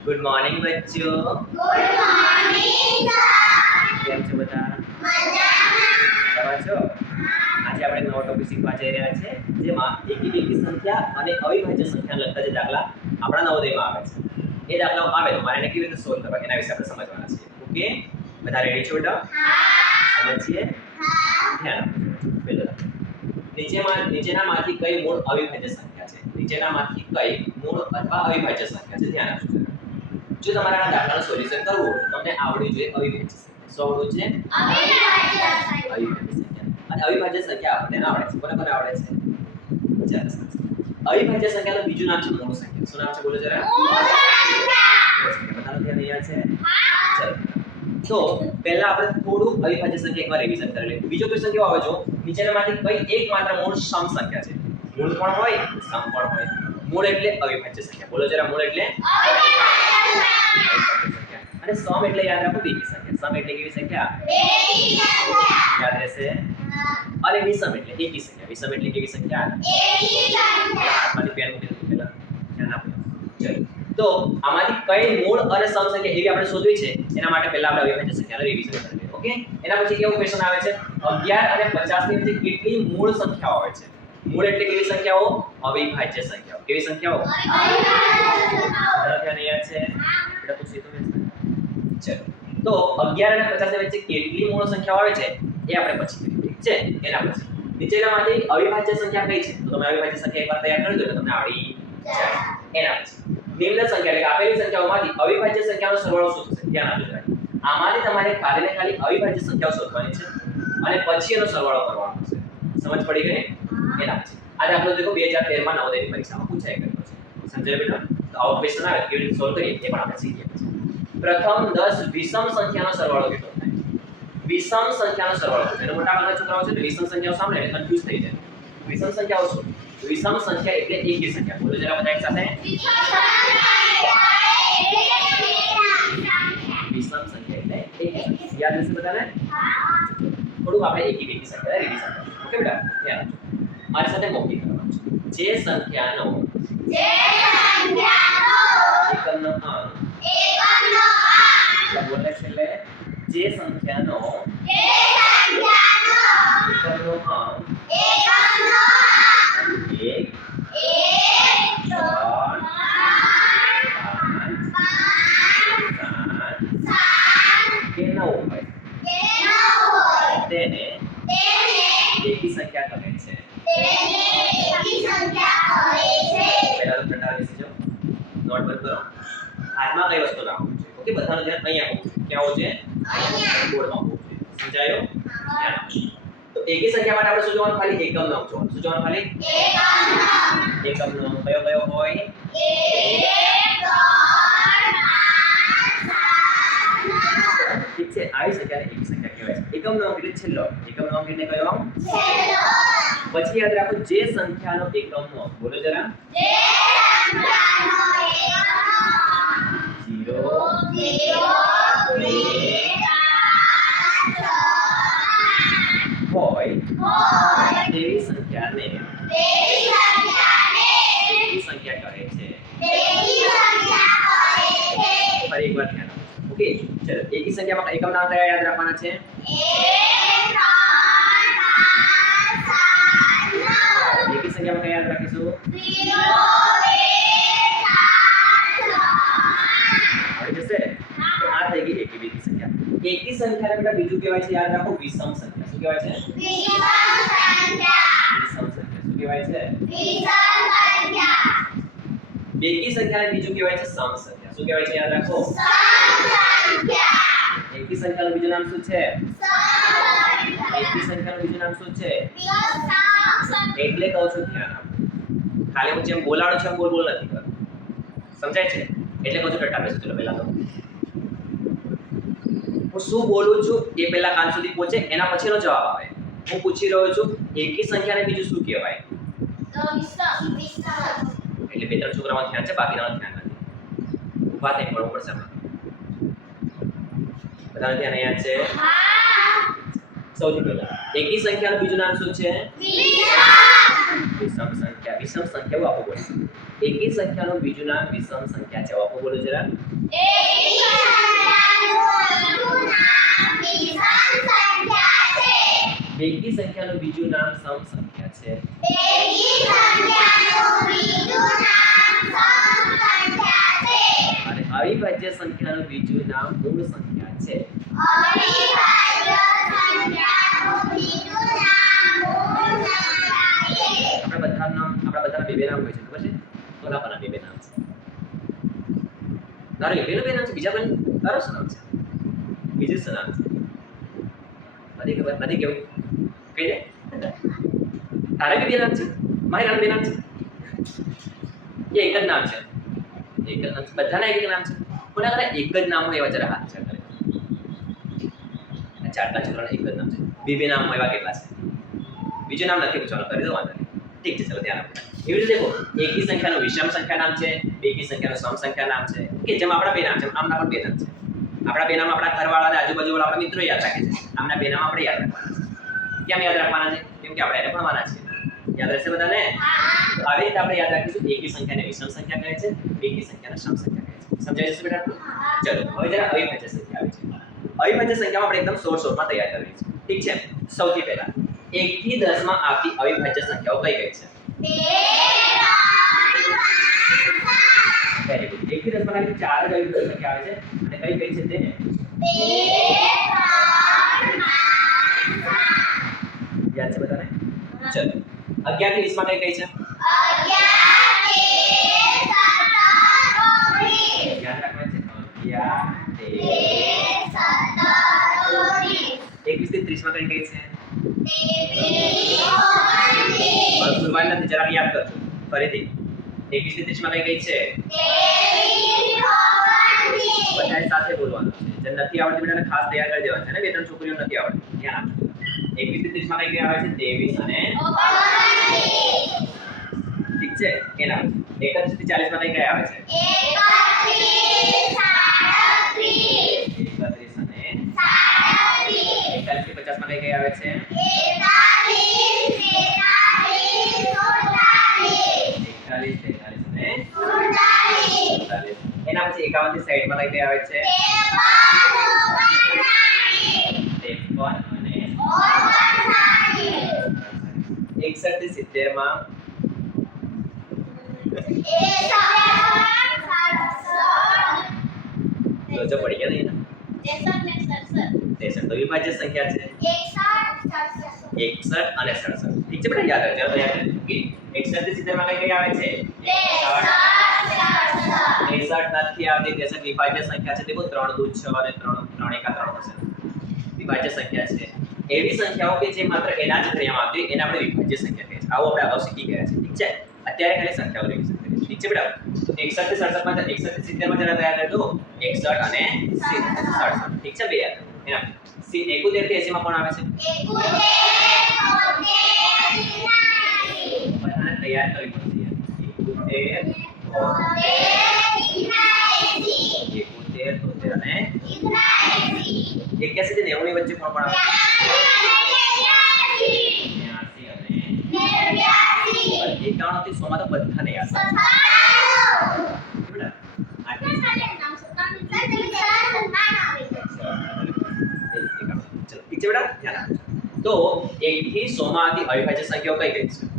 Good morning બચ્ચો good morning કેમ છો બધા? મજામાં. છો આજે આપણે નવો ટોપિક શીખવા જઈ રહ્યા છે જેમાં એકી સંખ્યા અને અવિભાજ્ય સંખ્યા લગતા જે દાખલા આપણા નવોદયમાં આવે છે. એ દાખલાઓ આવે તો મારે એને કેવી રીતે સોલ્વ કરવા એના વિશે આપણે સમજવાના છે. ઓકે? બધા રેડી છો બેટા? સમજીએ? ધ્યાન પહેલો નીચેમાં નીચેનામાંથી કઈ મૂળ અવિભાજ્ય સંખ્યા છે? નીચેનામાંથી કઈ મૂળ અથવા અવિભાજ્ય સંખ્યા છે? ધ્યાન આપજો. જો તમારે આ દાખલાનું સોલ્યુશન કરવું તમને આવડવી જોઈએ અવિભાજ્ય સંખ્યા. શું આવડવું છે? અવિભાજ્ય સંખ્યા. અને અવિભાજ્ય સંખ્યા આપણને આવડે છે. કોને આવડે છે? ચાલો. અવિભાજ્ય સંખ્યાનું બીજું નામ છે મૂળ સંખ્યા. શું નામ છે બોલો જરા? બધાનું ધ્યાન અહીંયા છે. ચાલો. તો પહેલા આપણે થોડું અવિભાજ્ય સંખ્યા એકવાર રિવિઝન કરી લઈએ. બીજો ક્વેશ્ચન કેવો આવે જો? નીચેનામાંથી કઈ એક માત્ર મૂળ સમ સંખ્યા છે? મૂળ પણ હોય? સમ પણ હોય. મૂળ એટલે અવિભાજ્ય સંખ્યા. બોલો જરા મૂળ એટલે અને સમ એટલે યાદ રાખો બીજી સંખ્યા. સમ એટલે કેવી સંખ્યા? યાદ રહેશે? અને વિષમ એટલે એકી સંખ્યા. વિષમ એટલે કેવી સંખ્યા? હાથમાંથી પેન મૂકી દીધું પહેલા. ધ્યાન આપો. ચલો. તો આમાંથી કઈ મૂળ અને સમ સંખ્યા એવી આપણે શોધવી છે? એના માટે પહેલા આપણે અવિભાજ્ય સંખ્યાનો રિવિઝન કરીએ ઓકે એના પછી કેવો ક્વેશ્ચન આવે છે? 11 અને 50 ની વચ્ચે કેટલી મૂળ સંખ્યાઓ આવે છે? મૂળ એટલે કેવી સંખ્યાઓ? અવિભાજ્ય સંખ્યાઓ. કેવી સંખ્યાઓ? છે? બેટા તો 11 અને 50 ની વચ્ચે કેટલી મૂળ સંખ્યાઓ આવે છે? એ આપણે પછી ઠીક છે? એના પછી. નીચેનામાંથી અવિભાજ્ય સંખ્યા કઈ છે? તો તમે અવિભાજ્ય સંખ્યા એકવાર તૈયાર કરી દો એટલે તમને આવડી જાય. એના પછી. નિમ્ન સંખ્યા એટલે આપેલી સંખ્યાઓમાંથી અવિભાજ્ય સંખ્યાનો સરવાળો શું થશે? ધ્યાન આપજો. આમાંથી તમારે ખાલી ને ખાલી અવિભાજ્ય સંખ્યાઓ શોધવાની છે અને પછી એનો સરવાળો કરવાનો છે. સમજ પડી ગઈ? એના છે. આ દાખલો દેખો બે હજાર તેરમાં નવોદયની પરીક્ષામાં પૂછાય ગયેલો છે. સમજાય બેટા તો આવો ક્વેશ્ચન આવે કેવી રીતે સોલ્વ કરીએ એ પણ આપણે શીખીએ. પછી પ્રથમ દસ વિષમ સંખ્યાનો સરવાળો કેટલો થાય? વિષમ સંખ્યાનો સરવાળો. એનો મોટા ભાગના છોકરાઓ છે વિષમ સંખ્યાઓ સામે એટલે કન્ફ્યુઝ થઈ જાય. વિષમ સંખ્યાઓ શું? વિષમ સંખ્યા એટલે એકી સંખ્યા. બોલો જરા બધા એક સાથે. વિષમ સંખ્યા એટલે યાદ રહેશે બધાને? થોડું આપણે એકી બેકી સંખ્યા ઓકે બેટા? ધ્યાન મારી સાથે મોટી કરવાનું છે. જે સંખ્યાનો જે સંખ્યાનો એકમનો અંક એકમનો અંક બોલે છેલે જે સંખ્યાનો જે સંખ્યાનો એકમનો અંક એકમનો અંક 1 1 3 નોટ બંધ કરો હાથમાં કઈ વસ્તુ રાખવું છે ઓકે બધાનું ધ્યાન અહીંયા હોવું જોઈએ ક્યાં હોવું જોઈએ બોર્ડમાં હોવું જોઈએ સમજાયો? ધ્યાન આપજો. તો એકી સંખ્યા માટે આપણે શું જોવાનું? ખાલી એકમ નો અંક જોવાનું. શું જોવાનું ખાલી? એકમ નો અંક કયો કયો હોય? ઠીક છે. આવી સંખ્યાને એકી સંખ્યા કહેવાય છે. એકમ નો અંક એટલે છેલ્લો. એકમ નો અંક એટલે કયો? પછી યાદ રાખો જે સંખ્યાનો એકમ નો અંક બોલો જરા. જીરો હોય તેવી સંખ્યાને. એકી સંખ્યા કહે છે. ફરી ધ્યાન ઓકે ચલો. એકી સંખ્યામાં એકમ નામ કયા યાદ રાખવાના છે? સંખ્યાને બેટા બીજું કહેવાય છે? યાદ રાખો, વિષમ સંખ્યા. શું કહેવાય છે? વિષમ સંખ્યા. બેકી સંખ્યાને બીજું કહેવાય છે સમ સંખ્યા. શું કહેવાય છે? યાદ રાખો. એકી સંખ્યાનું બીજું નામ શું છે? એકી સંખ્યાનું બીજું નામ શું છે? એટલે કહું છું ધ્યાન આપો. ખાલી હું જેમ બોલાડું છું બોલ બોલ નથી કરતો. સમજાય છે? એટલે કહું છું ટટ્ટા બેસો, ચલો પહેલા તો. હું શું બોલું છું? એ પહેલા કાન સુધી પહોંચે એના પછીનો જવાબ આવે. હું પૂછી રહ્યો છું એકી સંખ્યાને બીજું શું કહેવાય? એટલે બે ત્રણ છોકરામાં ધ્યાન છે બાકીના ધ્યાન નથી. ઊભા થઈ પડવું પડશે. બધાને ધ્યાન અહીંયા છે? સૌથી પહેલા એકી સંખ્યાનું બીજું નામ શું છે? વિષમ. સંખ્યા. વિષમ સંખ્યા આપો બોલો એકી સંખ્યાનું બીજું નામ વિષમ સંખ્યા છે. આપો બોલો જરા. એકી સંખ્યાનું બીજું નામ સમ સંખ્યા છે. અને અવિભાજ્ય સંખ્યાનું બીજું નામ મૂળ સંખ્યા છે. આપણા બધાનું નામ, આપણા બધાના બે બે નામ હોય છે, ખબર છે? કોના કોના બે બે નામ છે. તારું એકલીનું બે નામ છે? બીજા કોઈ શું નામ છે. બીજું શું નામ છે. નથી ખબર નથી કેવું? કહી દે તારે બી બે નામ છે? મારી નામ બે નામ છે? એક જ નામ છે. એક જ નામ છે. બધાના એક નામ છે. કોના કરે એક જ નામ હોય એવા જરા હાથ છે? કરે ચારટા છોકરાના એક જ નામ છે. બે બે નામ એવા કેટલા છે? બીજું નામ નથી પૂછવાનું. કરી દો વાંધો નહીં. ઠીક છે, ચલો ધ્યાન આપો. એવી રીતે દેખો સંખ્યાનો વિષમ સંખ્યા નામ છે બેકી સંખ્યાનો સમ સંખ્યા નામ છે. કે જેમ આપણા બે નામ છે, આમના પણ બે નામ છે. આપણા બે નામ આપણા ઘરવાળા અને આજુબાજુવાળા આપણા મિત્રો યાદ રાખે છે. આમના બે નામ આપણે યાદ રાખવાના છે. કેમ યાદ રાખવાના છે? કેમ કે આપણે એને ભણવાના છે યાદ રહેશે બધાને? આવી રીતે આપણે યાદ રાખીશું. એકી સંખ્યાને વિષમ સંખ્યા કહે છે બેકી સંખ્યાને સમ સંખ્યા કહે છે. સમજાય જશે બેટા? ચલો, હવે જરા અવિભાજ્ય સંખ્યા આવે છે. અવિભાજ્ય સંખ્યામાં આપણે એકદમ સોળ સોળમાં તૈયાર કરવી છે ઠીક છે? સૌથી પહેલા એક થી દસમાં આવતી અવિભાજ્ય સંખ્યાઓ કઈ કઈ છે? પ્રકારની ચાર કઈ પુસ્તક આવે છે. અને કઈ કઈ છે તે? યાદ છે બધાને? ચલો. અગિયારથી વીસમાં કઈ કઈ છે? એકવીસથી ત્રીસમાં કઈ કઈ છે? જરાક યાદ ફરીથી. એકવીસથી ત્રીસમાં કઈ કઈ છે? જે નથી આવડતી બેટાને ખાસ તૈયાર કરી દેવાનું છે ને બે ત્રણ છોકરીઓ નથી આવડતી. ધ્યાન આપજો એકવીસથી ત્રીસમાં કઈ કઈ આવે છે ત્રેવીસ અને ઠીક છે એના એકત્રીસથી ચાલીસમાં કઈ કઈ આવે છે? એકત્રીસ અને એકતાલીસથી પચાસમાં કઈ કઈ આવે છે? સુડતાલીસ છે પછી એકાવનથી સાઈઠમાં કઈ કઈ આવે છે ત્રેપન અને એકસઠથી સિત્તેરમાં સંખ્યા છે? એકસઠ અને સડસઠ. ઠીક છે કઈ આવે છે? ત્રેસઠ નથી આવતી ત્રેસઠ વિભાજ્ય સંખ્યા છે દેખો ત્રણ દૂધ છ અને ત્રણ ત્રણ એકા ત્રણ હશે. વિભાજ્ય સંખ્યા છે. એવી સંખ્યાઓ કે જે માત્ર એના જ ક્રમ આવતી એને આપણે વિભાજ્ય સંખ્યા કહીએ છીએ. આવું આપણે અગાઉ શીખી ગયા છે ઠીક છે? અત્યારે ખાલી સંખ્યાઓ રિવિઝન કરીએ. ઠીક છે બેટા? તો એકસઠથી સડસઠમાં એકસઠથી સિત્તેરમાં જરા તૈયાર કરજો એકસઠ અને સિત્તેર, સડસઠ. ઠીક છે બે એના. સી એકોતેરથી 80 માં કોણ આવે છે? બધાને તૈયાર કરવી પડશે યાર. એકોતેર એકોતેર તોતેર અને એક્યાસી થી વચ્ચે કોણ આવે? એકાણું થી સો માં તો બધાને યાદ. તો એક થી સો અવિભાજ્ય સંખ્યાઓ કઈ કઈ છે?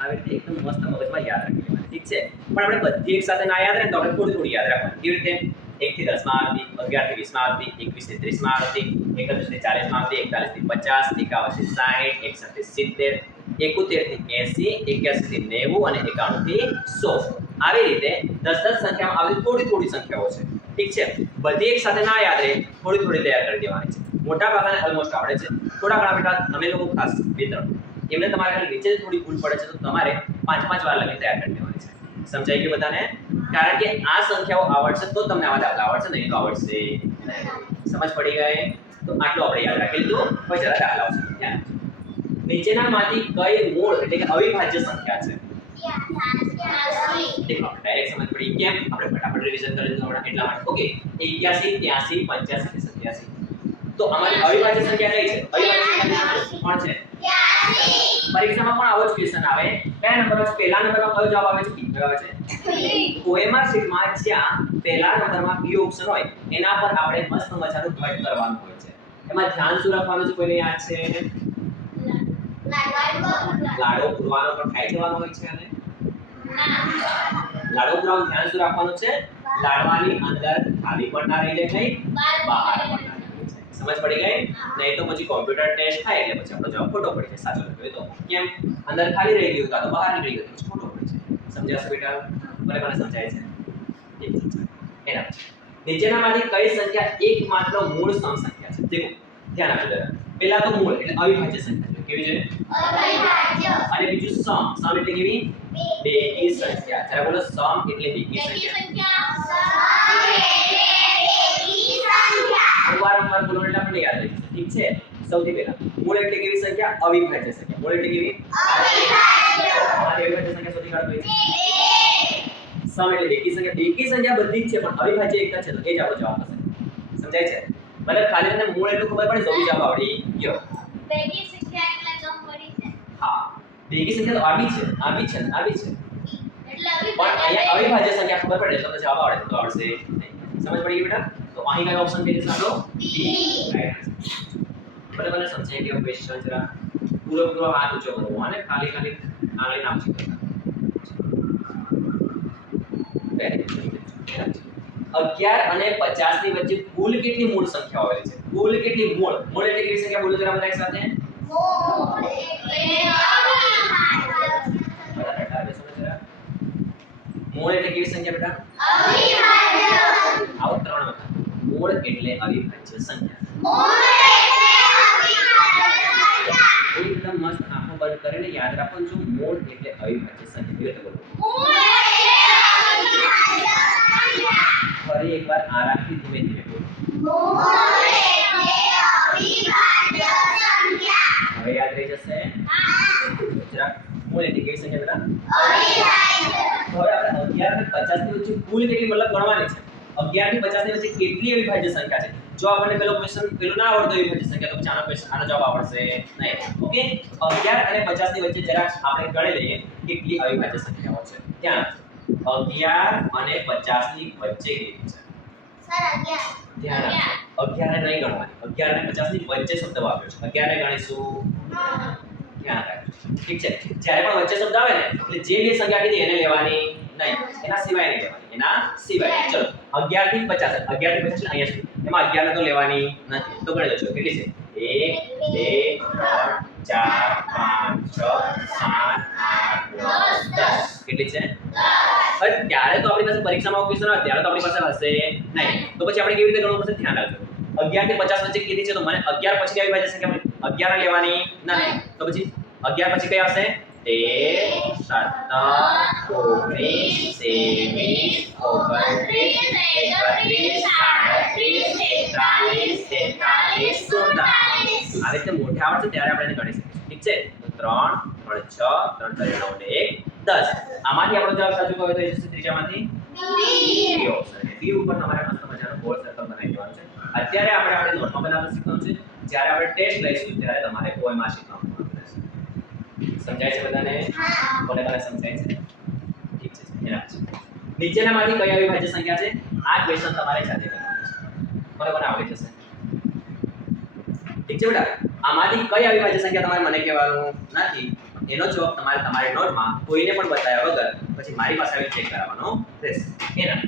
આવી રીતે એકદમ મસ્ત મગજમાં યાદ રાખી ઠીક છે? પણ આપણે બધી એક સાથે ના યાદ રહે તો આપણે થોડી થોડી યાદ રાખવાની. કેવી રીતે? એક થી દસ આવતી, અગિયારથી વીસમાં આવતી એકવીસ ત્રીસમાં આવતી, એકત્રીસથી ચાલીસમાં આવતી એકતાલીસથી પચાસ એકાવનથી સાહીઠ, એકસઠથી સિત્તેર, એકોતેરથી એંસી, એક્યાસીથી નેવું અને એકાણુંથી સો. આવી રીતે દસ દસ સંખ્યામાં આવી થોડી થોડી સંખ્યાઓ છે. ઠીક છે? બધી એક સાથે ના યાદ રહે, થોડી થોડી તૈયાર કરી દેવાની છે. મોટા ભાગના ઓલમોસ્ટ આવડે છે. થોડા ઘણા બેટા, તમે લોકો ખાસ બે એમને તમારે નીચે થોડી ભૂલ પડે છે, તો તમારે પાંચ પાંચ વાર લગી તૈયાર કરી દેવાની છે સમજાઈ ગયું બધાને? કારણ કે આ સંખ્યાઓ આવડશે તો તમને આવા દાખલા આવડશે, નહીં તો આવડશે સમજ પડી ગઈ? તો આટલું આપણે યાદ રાખી લીધું. પછી જરા દાખલા આવશે. ધ્યાન. નીચેનામાંથી કઈ મૂળ એટલે કે અવિભાજ્ય સંખ્યા છે? સમજ પડી. કેમ? આપણે ફટાફટ રિવિઝન કરી એટલા માટે. ઓકે 81 83 85 87 તો અમારી અવિભાજ્ય સંખ્યા કઈ છે? અવિભાજ્ય સંખ્યા કોણ છે? પરીક્ષામાં પણ આવો જ ક્વેશ્ચન આવે. બે નંબર જ પહેલા નંબરમાં કયો જવાબ આવે છે? બી જવાબ આવે છે. ઓએમઆર શીટમાં જ્યાં પહેલા નંબરમાં બી ઓપ્શન હોય, એના પર આપણે મસ્ત મજાનું ઘટ કરવાનું હોય છે. એમાં ધ્યાન શું રાખવાનું છે કોઈને યાદ છે? લાડો પૂરવાનો પણ ખાઈ જવાનો હોય છે અને લાડો પૂરવાનું ધ્યાન શું રાખવાનું છે? લાડવાની અંદર ખાલી પણ ના રહી જાય નહીં. બહાર પણ સમજ પડી ગઈ? નહીં તો પછી કોમ્પ્યુટર ટેસ્ટ થાય એટલે પછી આપણો જવાબ ખોટો પડી જાય. સાચો લખ્યો તો. કેમ? અંદર ખાલી રહી ગયું તો બહાર નીકળી ગયું ખોટો પડી જાય. સમજાશે બેટા? મને મને સમજાય છે. એના નીચેનામાંથી કઈ સંખ્યા એકમાત્ર મૂળ સમ સંખ્યા છે? દેખો ધ્યાન આપજો જરા. પહેલા તો મૂળ એટલે અવિભાજ્ય સંખ્યા. છે કેવી છે? અને બીજું સમ. સમ એટલે કેવી? બેકી સંખ્યા. જરા બોલો સમ એટલે બેકી સંખ્યા. હું વારંવાર બોલું એટલે આપણને યાદ રહી ઠીક છે? સૌથી પહેલા મૂળ એટલે કેવી સંખ્યા? અવિભાજ્ય સંખ્યા. મૂળ એટલે કેવી? અવિભાજ્ય. સંખ્યા સૌથી કાઢો કઈ. છે સમ એટલે એકી સંખ્યા. એકી સંખ્યા બધી જ છે પણ અવિભાજ્ય એક જ છે. તો એ જ આપણો જવાબ હશે સમજાય છે? મતલબ ખાલી તમને મૂળ એટલું ખબર પડે બી જવાબ આવડી. ગયો. હા. બેકી સંખ્યા તો આવી છે. આવી છે આવી છે. પણ અહીંયા અવિભાજ્ય સંખ્યા ખબર પડે તો જવાબ આવડે તો આવડશે. સમજ પડી ગઈ બેટા? અહીં કયો ઓપ્શન કહી દેશે આપણો ભલે મને સમજાય કે ક્વેશ્ચન જરા પૂરો પૂરો હાથ ઊંચો કરવો અને ખાલી ખાલી આંગળી નામ છે અગિયાર અને પચાસની વચ્ચે કુલ કેટલી મૂળ સંખ્યા આવેલી છે કુલ કેટલી મૂળ મૂળ એટલે કેટલી સંખ્યા બોલો જરા બધા સાથે મૂળ એટલે કેવી સંખ્યા બેટા આવો ત્રણ વખત મૂળ એટલે અવિભાજ્ય સંખ્યા એકદમ મસ્ત આંખો બંધ કરીને યાદ રાખો જો મૂળ એટલે અવિભાજ્ય સંખ્યા બોલો. ફરી એકવાર આરામથી ધીમે ધીમે બોલો. યાદ રહી જશે. જરાક મૂળ એટલે કેવી સંખ્યા? બેટા? હવે આપણે અગિયાર ને પચાસની વચ્ચે કુલ કેટલી મતલબ ગણવાની છે? 11 થી 50 ની વચ્ચે કેટલી અવિભાજ્ય સંખ્યા છે? જો આપણને પેલો ક્વેશ્ચન પેલું ના આવડતો અવિભાજ્ય સંખ્યા તો પછી આનો ક્વેશ્ચન આનો જવાબ આવડશે નહીં. ઓકે 11 અને 50 ની વચ્ચે જરા આપણે ગણી લઈએ કેટલી અવિભાજ્ય સંખ્યાઓ છે. આપજો 11 અને 50 ની વચ્ચે કેટલી છે? ધ્યાન આપજો 11 ને નહીં ગણવાની. 11 અને 50 ની વચ્ચે શબ્દ વાપર્યો છે. 11 ને ગણીશું ધ્યાન રાખજો. ઠીક છે? જ્યારે પણ વચ્ચે શબ્દ આવે ને એટલે જે બે સંખ્યા કીધી એને લેવાની નહીં. એના સિવાય નહીં લેવાની. એના સિવાય. ચલો. 11 થી 50 11 થી 50 અહીંયા સુધી. એમાં અગિયાર તો લેવાની નથી. તો ગણી લેજો કેટલી છે? 1 2 3 4 5 6 7 8 9 10 કેટલી છે? હવે ત્યારે તો આપણી પાસે પરીક્ષામાં ક્વેશ્ચન આવે ત્યારે તો આપણી પાસે હશે નહીં. તો પછી આપણે કેવી રીતે ગણવું પડશે ધ્યાન રાખજો. 11 થી 50 વચ્ચે કીધી છે? તો મને 11 પછી સંખ્યા મળી 11 લેવાની નથી. તો પછી 11 પછી કઈ આવશે? 13 14 15 16 આ રીતે મોઢે આવડશે ત્યારે આપણે એને ગણી શકીશું ઠીક છે? તો 3 3 6 3 3 9 ને એક દસ. આમાંથી આપણો જવાબ સાચો કયો થઈ જશે ત્રીજામાંથી? બી. ઓપ્શન બી ઉપર તમારે મસ્ત મજાનો ગોળ સર્કલ બનાવી દેવાનો છે. અત્યારે આપણે આપણે નોટમાં બનાવવાનું શીખવાનું છે. જ્યારે આપણે ટેસ્ટ લઈશું ત્યારે તમારે ઓએમઆર શીખવાનું સમજાય છે બધાને? કોને કોને સમજાય છે? ઠીક છે પછી નીચેનામાંથી કઈ અવિભાજ્ય સંખ્યા છે? આ ક્વેશ્ચન તમારે જાતે કરવાનો છે. કોને કોને આવડી જશે. ઠીક છે બેટા? આમાંથી કઈ અવિભાજ્ય સંખ્યા તમારે મને કહેવાનું નથી. એનો જવાબ તમારે તમારી નોટમાં કોઈને પણ બતાવ્યા વગર પછી મારી પાસે આવી ચેક કરાવવાનો રહેશે. એના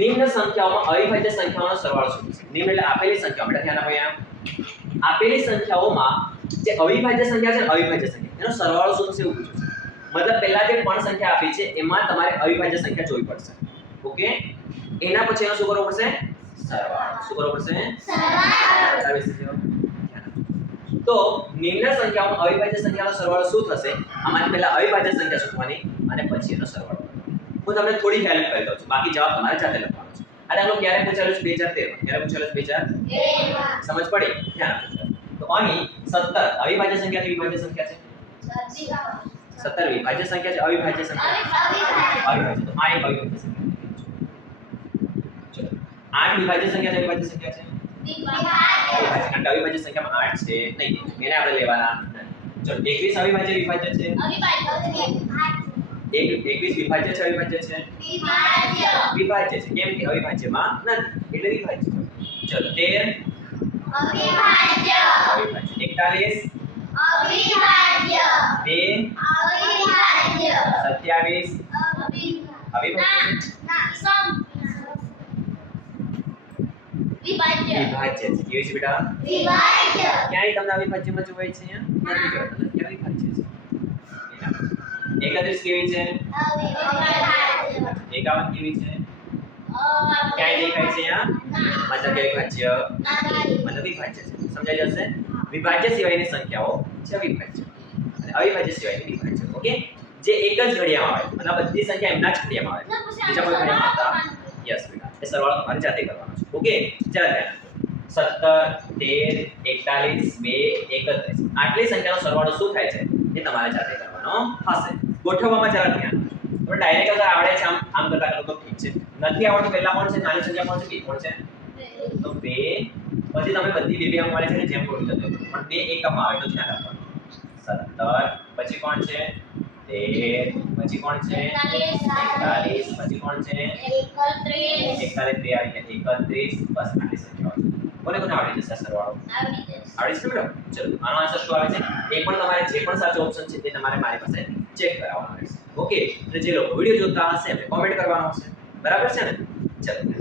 નિમ્ન સંખ્યાઓમાં અવિભાજ્ય સંખ્યાઓનો સરવાળો શું છે નિમ્ન એટલે આપેલી સંખ્યાઓ બેટા ધ્યાન આપો અહીંયા. આપેલી સંખ્યાઓમાં જે અવિભાજ્ય સંખ્યા છે અવિભાજ્ય સંખ્યા. એનો સરવાળો શું છે એવું પૂછ્યું મતલબ પહેલા જે પણ સંખ્યા આપી છે એમાં તમારે અવિભાજ્ય સંખ્યા જોવી પડશે. ઓકે? એના પછી એનો શું કરવો પડશે? સરવાળો. શું કરવો પડશે? સરવાળો. તો નિમ્ન સંખ્યાઓમાં અવિભાજ્ય સંખ્યાનો સરવાળો શું થશે? આમાંથી પહેલા અવિભાજ્ય સંખ્યા શોધવાની અને પછી એનો સરવાળો. હું તમને થોડી હેલ્પ કરી દઉં છું. બાકી જવાબ તમારે જાતે લખવાનો છે. અને આનો ક્યારે પૂછાયેલું છે? બે હજાર તેરમાં. ક્યારે પૂછાયેલું છે? બે હજાર. સમજ પડી? ધ્યાન આપજો. અહીં સત્તર અવિભાજ્ય સંખ્યા છે વિભાજ્ય સંખ્યા છે સત્તર વિભાજ્ય સંખ્યા છે અવિભાજ્ય સંખ્યા અવિભાજ્ય તો આ એક અવિભાજ્ય સંખ્યા ચલો આઠ વિભાજ્ય સંખ્યા છે અવિભાજ્ય સંખ્યા છે અવિભાજ્ય કારણ કે અવિભાજ્ય સંખ્યામાં આઠ છે નહીં એને આપણે લેવાના નથી. ચલો એકવીસ અવિભાજ્ય વિભાજ્ય છે એક એકવીસ વિભાજ્ય છે અવિભાજ્ય છે વિભાજ્ય છે કેમ કે અવિભાજ્યમાં નથી એટલે વિભાજ્ય ચલો તેર અવિભાજ્ય. એકતાલીસ. બે. સત્યાવીસ. અવિભાજ્ય. વિભાજ્ય. છે. કેવી છે બેટા? ક્યાંય તમને અવિભાજ્યમાં જોવાય છે? અહીંયા? નથી જોવાતું નથી અવિભાજ્ય છે? એકત્રીસ કેવી છે? એકાવન કેવી છે? ક્યાંય દેખાય છે અહીંયા? મતલબ કે વિભાજ્ય મતલબ વિભાજ્ય છે. સમજાઈ જશે? વિભાજ્ય સિવાયની સંખ્યાઓ છે અવિભાજ્ય. અને અવિભાજ્ય સિવાયની વિભાજ્ય. ઓકે? જે એક જ ઘડિયામાં આવે. અને બધી સંખ્યા એમના જ ઘડિયામાં આવે. બીજા કોઈ ઘડિયામાં આવતા યસ બેટા એ સરવાળો તમારે જાતે કરવાનો છે. ઓકે? ચાલો ધ્યાન સત્તર તેર એકતાલીસ બે એકત્રીસ. આટલી સંખ્યાનો સરવાળો શું થાય છે? એ તમારે જાતે કરવાનો હશે. ગોઠવવામાં જરા ધ્યાન આપજો. ડાયરેક્ટ આવડે છે આમ આમ કરતા કરો તો ઠીક છે. નથી આવડતું પહેલા કોણ છે? નાની સંખ્યા કોણ છે? બી કોણ છે? તો બે પછી તમે બધી બે બે અંક વાળી છે ને જેમ ગોઠવી જતો પણ બે એકમ આવે તો ધ્યાન રાખવાનું સત્તર પછી કોણ છે? તેર પછી કોણ છે? એકતાલીસ પછી કોણ છે? એકતાલીસ બે આવી ગયા. એકત્રીસ બસ આટલી સંખ્યાઓ કોને કોને આવડી જશે સરવાળો આવડી જશે. મેડમ? ચલો આનો આન્સર શું આવે છે? એ પણ તમારે જે પણ સાચો ઓપ્શન છે તે તમારે મારી પાસે ચેક કરાવવાનો રહેશે. ઓકે એટલે જે લોકો વીડિયો જોતા હશે એમને કોમેન્ટ કરવાનો હશે. બરાબર છે ને? ચલો.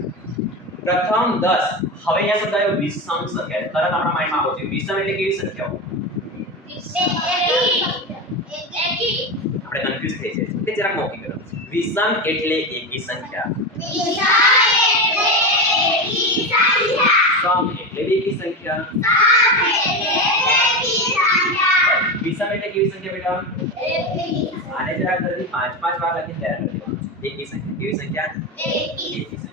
પ્રથમ 10 હવે અહીંયા સમજાયો વિષમ સંખ્યા તરત આપણા માઇન્ડમાં આવશે વિષમ એટલે કેવી સંખ્યાઓ આપણે કન્ફ્યુઝ થઈ જઈએ. કે જરાક મૌખિક કરો. વિષમ એટલે એકી સંખ્યા. સમ એટલે એકી સંખ્યા. વિષમ એટલે કેવી સંખ્યા બેટા? આને જરા જલ્દી પાંચ પાંચ વાર લખીને તૈયાર કરી દેવાનું. છે એકી સંખ્યા. કેવી સંખ્યા? એકી સંખ્યા.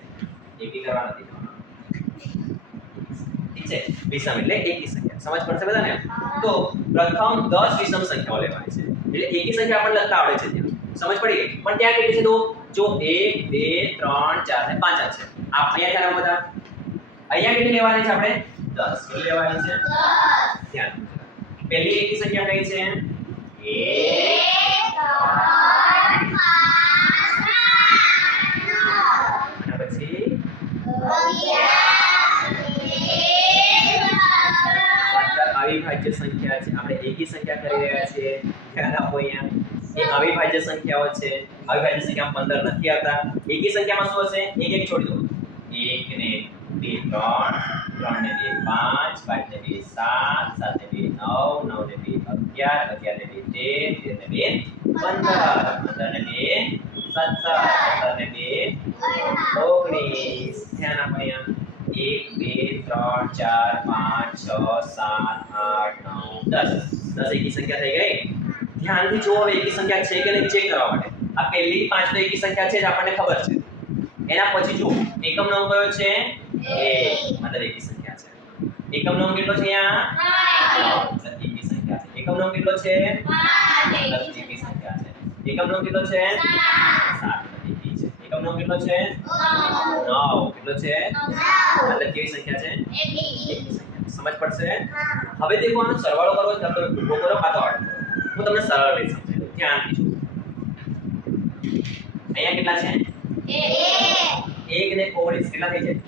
એકી કરવા નથી ઠીક છે? વિષમ એટલે એકી સંખ્યા. સમજ પડશે બધાને? તો પ્રથમ 10 વિષમ સંખ્યાઓ લેવાની છે. એટલે એકી સંખ્યા આપણને લખતા આવડે છે સમજ પડી ગઈ? પણ ત્યાં કેટલી છે તો જો 1 2 3 4 અને 5 છે. આ અહીંયા ક્યાં બધા. અહીંયા કેટલી લેવાની છે આપણે? 10 કેટલી લેવાની છે? 10 ધ્યાન પહેલી એકી સંખ્યા કઈ છે? 1 2 3 4 અવિભાજ્ય સંખ્યા છે. આપણે એકી સંખ્યા કરી રહ્યા છીએ. ધ્યાન આપો અહીંયા એ અવિભાજ્ય સંખ્યાઓ છે. અવિભાજ્ય સંખ્યામાં પંદર નથી આવતા. એકી સંખ્યામાં શું હશે? એક એક છોડી દો. એક ને બે, ત્રણ. ત્રણ ને બે, પાંચ. પાંચ ને બે, સાત. સાત ને બે, નવ. નવ ને બે, અગિયાર. અગિયાર ને બે, તેર. તેર ને બે, પંદર. પંદર ને બે, સત્તર. સત્તર ને બે, ઓગણીસ. ધ્યાન આપો અહીંયા એક, બે, ત્રણ, ચાર, પાંચ, છ, સાત આઠ નવ દસ. દસ એકી સંખ્યા થઈ ગઈ. ધ્યાનથી જુઓ હવે એકી સંખ્યા છે કે નહીં ચેક કરવા માટે. આ પહેલી પાંચ તો એકી સંખ્યા છે જ આપણને ખબર છે. એના પછી જુઓ એકમ નવ કયો છે? એ મતલબ એકી સંખ્યા છે. એકમ નવ કેટલો છે અહીંયા? નવ મતલબ એકી સંખ્યા છે. એકમ નવ કેટલો છે? મતલબ એકી સંખ્યા છે. એકમ નવ કેટલો છે? સાત. એકમ નંબર કેટલો છે? નવ. કેટલો છે? મતલબ કેવી સંખ્યા છે? એકી સંખ્યા. સમજ પડશે? હવે દેખો આનો સરવાળો કરવો છે તો ઊભો કરો કાં તો આડો. કરો. હું તમને સરળ રીતે સમજાવી. દઉં ધ્યાનથી જુઓ અહીંયા કેટલા છે? એક. ને ઓગણીસ. કેટલા થઈ જાય?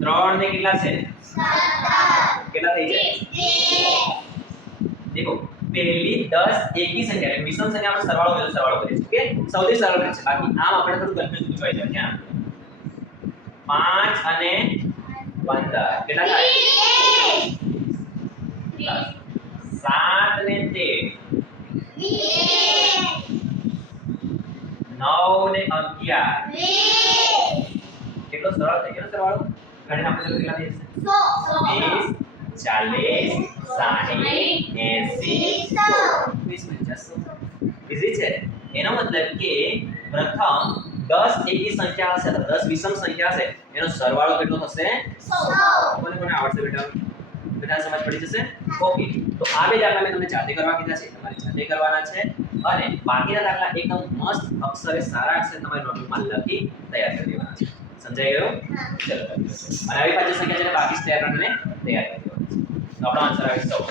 ત્રણ ને કેટલા છે? કેટલા થઈ જાય? દેખો પહેલી 10 એકી સંખ્યા એટલે વિષમ સંખ્યા આપણે સરવાળો કર્યો સરવાળો કરીશું ઓકે? સૌથી સરળ રીત છે. બાકી આમ આપણે થોડું કન્ફ્યુઝ પૂછવાય છે ધ્યાન પાંચ અને 15 કેટલા થાય? સાત ને તેર. નવ ને 11 કેટલો સરળ થઈ ગયો સરવાળો? ઘણી આપણે કેટલા થઈ જશે વીસ, ચાલીસ, સાહીઠ, એસી વીસ મિનિટ સો. ઇઝી છે? એનો મતલબ કે પ્રથમ દસ એકી સંખ્યા હશે તો દસ વિષમ સંખ્યા હશે. એનો સરવાળો કેટલો થશે? કોને કોને આવડશે બેટા? બધા સમજ પડી જશે? ઓકે. તો આ બે દાખલા મેં તમને જાતે કરવા કીધા છે. તમારે જાતે કરવાના છે. અને બાકીના દાખલા એકદમ મસ્ત અક્ષરે સારા અક્ષરે તમારી નોટબુકમાં લખી તૈયાર કરી દેવાના છે. સમજાઈ ગયું? ચલો અને આવી પાછી સંખ્યા છે બાકી તૈયાર કરીને તૈયાર કરી દેવાના છે. તો આપણો આન્સર આવી સૌ